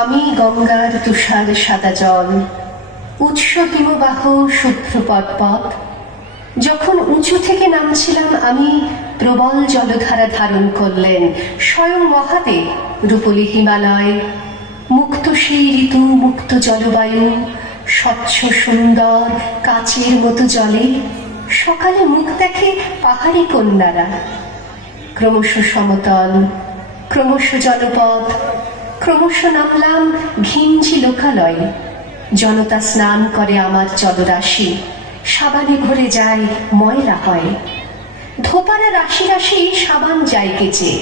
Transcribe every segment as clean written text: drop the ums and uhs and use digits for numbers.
আমি গঙ্গার তুষার সাদা জল, উৎস হিমবাহ শুভ্র পদপথ। যখন উঁচু থেকে নামছিলাম আমি, প্রবল জলধারা ধারণ করলেন স্বয়ং মহাদেব রূপলি হিমালয়। মুক্ত সেই ঋতু, মুক্ত জলবায়ু, স্বচ্ছ সুন্দর কাচের মতো জলে সকালে মুখ দেখে পাহাড়ি কন্যারা। ক্রমশ সমতল, ক্রমশ জলপথ, ক্রমশ নামলাম ঘিঞ্জি লোকালয়ে। জনতা স্নান করে আমার জলরাশি, সাবানে ভরে যায়, ময়লা হয়। ধোপারা রাশি রাশি সাবান যায় কেচে।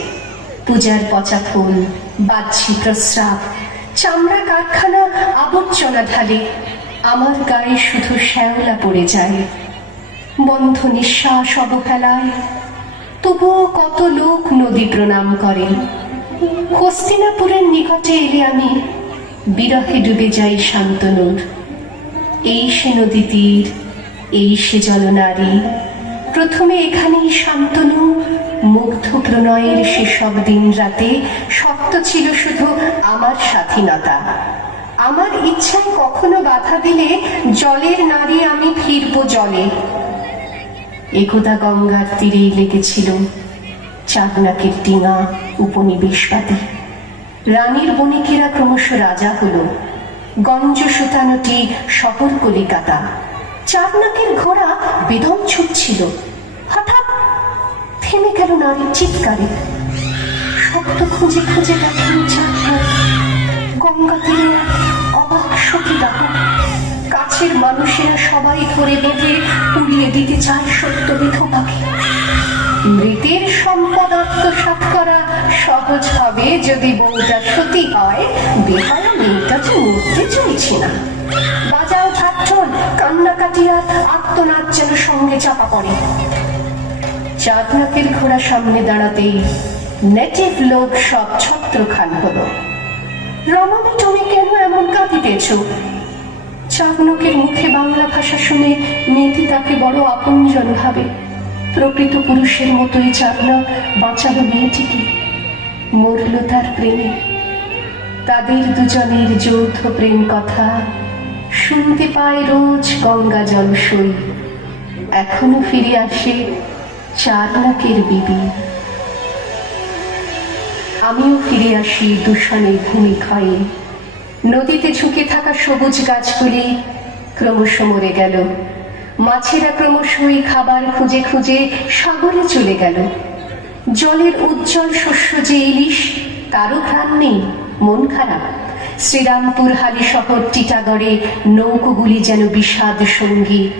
পূজার পচা ফুল, বাহ্যি প্রস্রাব, চামড়া কারখানা আবর্জনা ঢালে। আমার গায়ে শুধু শ্যাওলা পড়ে যায়, বন্ধ নিঃশ্বাস অবহেলায়। তবুও কত লোক নদী প্রণাম করেন। হস্তিনাপুরের নিকটে এলে আমি বিরহে ডুবে যাই শান্তনুর। এই সে নদী তীর, এই সে জলনারী। প্রথমে এখানেই শান্তনু, মুগ্ধ প্রণয়ের সেসব দিন রাতে শক্ত ছিল শুধু আমার স্বাধীনতা। আমার ইচ্ছায় কখনো বাধা দিলে জলের নারী আমি ফিরব জলে। একদা গঙ্গার তীরেই লেগেছিল চাঁদনাকের ডিঙা উপনিবেশবাদী। রানীর বণিকেরা ক্রমশ রাজা হলো, গঞ্জ সুতানুটি শহর কলিকাতা। চাঁদনাকের ঘোড়া বেদম ছুটছিল, হঠাৎ থেমে গেল নারীর চিৎকারে। শব্দ খুঁজে খুঁজে দেখেন চাঁদনাক, গঙ্গা তীরে অবাক সতীদাহ। কাছের মানুষেরা সবাই ধরে বেঁধে উড়িয়ে দিতে চায় সত্য বিধবাকে। মৃতের সম্পদ আত্মসাৎ করা সহজ হবে যদি বউটা সতী হয়। বেহায়া মেয়েটা যে মরতে চলছে না। বাজাও ঢাকঢোল, কান্নাকাটি আর আত্মনাদ যেন সঙ্গে চাপা পড়ে। চাঁদনাকের ঘোড়া সামনে দাঁড়াতেই নেটিভ লোক সব ছত্রখান হলো। রমণী, তুমি কেন এমন কাঁদিতেছ? চাঁদনাকের মুখে বাংলা ভাষা শুনে মেয়েটি তাকে বড় আপনজন ভাবে। প্রকৃত পুরুষের মতোই চাঁদনাক বাঁচালো মেয়েটিকে, মরল তার প্রেমে। তাদের দুজনের যৌথ প্রেম কথা শুনতে পায় রোজ গঙ্গা জলসই। এখনো ফিরে আসে চাঁদনাকের বিবি। আমিও ফিরে আসি দূষণের ভূমিক্ষয়ে। নদীতে ঝুঁকে থাকা সবুজ গাছগুলি ক্রমশ মরে গেল। মাছেরা ক্রমশই খাবার খুঁজে খুঁজে সাগরে চলে গেল। জলের উজ্জ্বল শস্য যে ইলিশ, তারও ঘ্রাণ নেই, মন খারাপ। শ্রীরামপুর হালি শহর টিটাগড়ে নৌকোগুলি যেন বিষাদ সঙ্গীত।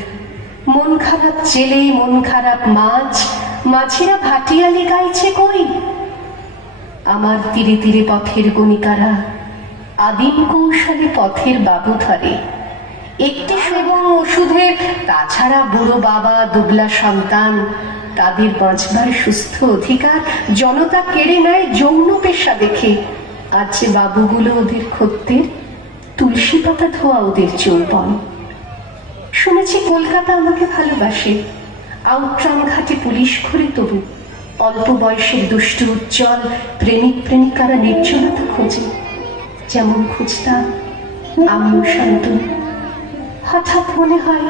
মন খারাপ জেলে, মন খারাপ মাছ, মাছেরা ভাটিয়ালি গাইছে কই। আমার তীরে তীরে পথের গণিকারা আদিম কৌশলে পথের বাবু ধরে। একটি এবং ওষুধের, তাছাড়া বুড়ো বাবা, দুবলা সন্তান, তাদের বাঁচবার সুস্থ অধিকার জনতা কেড়ে নেয় যৌন পেশা দেখে। আর যে বাবুগুলো ওদের খদ্দের, তুলসী পাতা ধোয়া ওদের যৌবন। শুনেছি কলকাতা আমাকে ভালোবাসে, আউটরাম ঘাটে পুলিশ ঘুরে। তবু অল্প বয়সের দুষ্টু উজ্জ্বল প্রেমিক প্রেমিকারা নির্জনতা খোঁজে, যেমন খুঁজতাম আমিও শান্তনু। হঠাৎ মনে হয়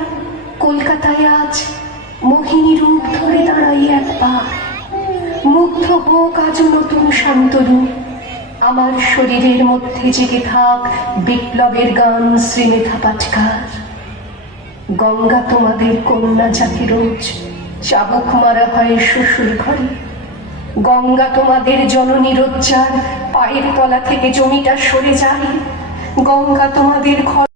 কলকাতায় আজ মোহিনী রূপ ধরে দাঁড়াই একবার। মুগ্ধ হোক আজও নতুন শান্তনু। আমার শরীরের মধ্যে জেগে থাক বিপ্লবের গান শ্রীমেধা পাটকার। গঙ্গা তোমাদের কন্যা যাকে রোজ চাবুক মারা হয় শ্বশুর ঘরে। গঙ্গা তোমাদের জননী রোজ্জার পায়ের তলা থেকে জমিটা সরে যায়। গঙ্গা তোমাদের